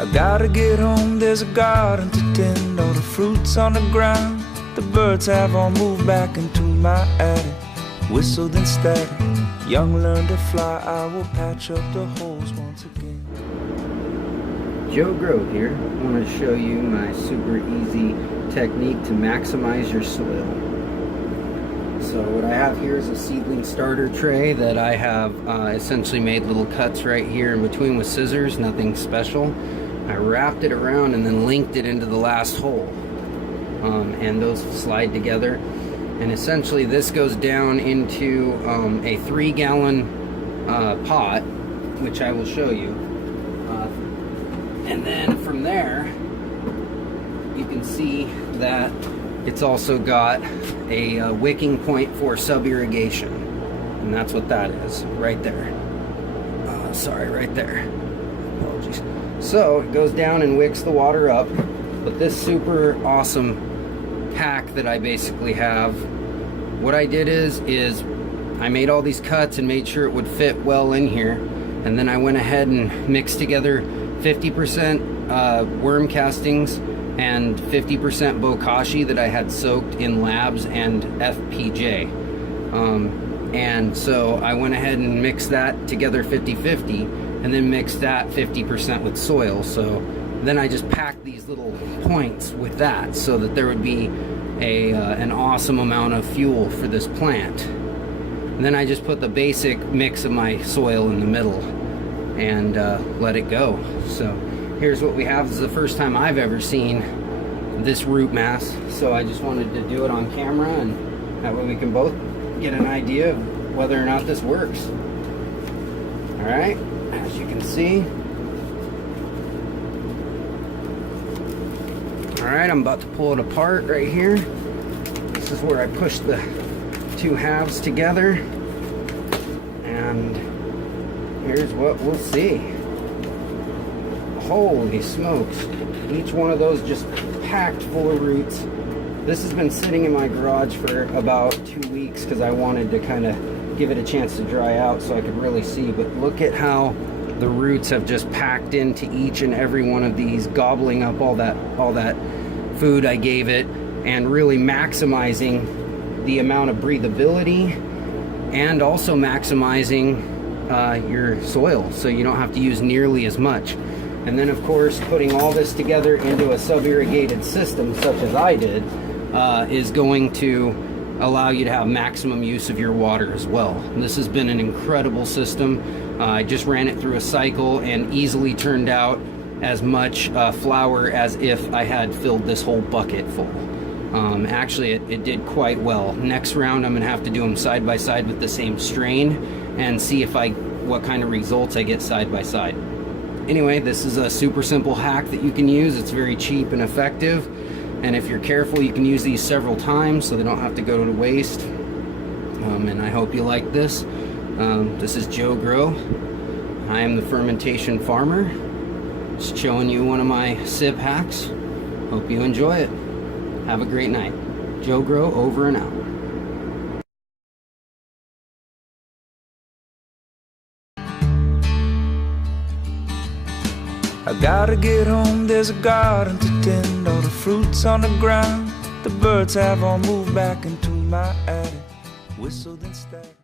I gotta get home, there's a garden to tend, all the fruits on the ground. The birds have all moved back into my attic, whistled and static. Young learn to fly, I will patch up the holes once again. Joe Grow here. I want to show you my super easy technique to maximize your soil. So what I have here is a seedling starter tray that I have essentially made little cuts right here in between with scissors, nothing special. I wrapped it around and then linked it into the last hole. And those slide together. And essentially this goes down into a 3-gallon pot, which I will show you. And then from there, you can see that it's also got a wicking point for sub-irrigation. And that's what that is, right there. Sorry, right there. Apologies. So it goes down and wicks the water up. But this super awesome pack that I basically have, what I did is I made all these cuts and made sure it would fit well in here. And then I went ahead and mixed together 50% worm castings and 50% bokashi that I had soaked in labs and FPJ. And so I went ahead and mixed that together 50-50 and then mixed that 50% with soil. So then I just packed these little points with that so that there would be an awesome amount of fuel for this plant. And then I just put the basic mix of my soil in the middle and let it go. So here's what we have. This is the first time I've ever seen this root mass, so I just wanted to do it on camera, and that way we can both get an idea of whether or not this works. Alright, as you can see. Alright, I'm about to pull it apart right here. This is where I push the two halves together, and here's what we'll see. Holy smokes. Each one of those just packed full of roots. This has been sitting in my garage for about 2 weeks because I wanted to kind of give it a chance to dry out so I could really see. But look at how the roots have just packed into each and every one of these, gobbling up all that food I gave it, and really maximizing the amount of breathability and also maximizing your soil, so you don't have to use nearly as much. And then of course putting all this together into a sub-irrigated system such as I did is going to allow you to have maximum use of your water as well. And this has been an incredible system. I just ran it through a cycle and easily turned out as much flour as if I had filled this whole bucket full. Actually it did quite well. Next round I'm gonna have to do them side by side with the same strain and see if what kind of results I get side by side. Anyway, this is a super simple hack that you can use. It's very cheap and effective, and if you're careful you can use these several times so they don't have to go to waste. And I hope you like this. This is Joe Grow. I am the fermentation farmer. Just showing you one of my sib hacks. Hope you enjoy it. Have a great night. Joe Grow over and out. I gotta get home, there's a garden to tend, all the fruits on the ground. The birds have all moved back into my attic, whistled and static.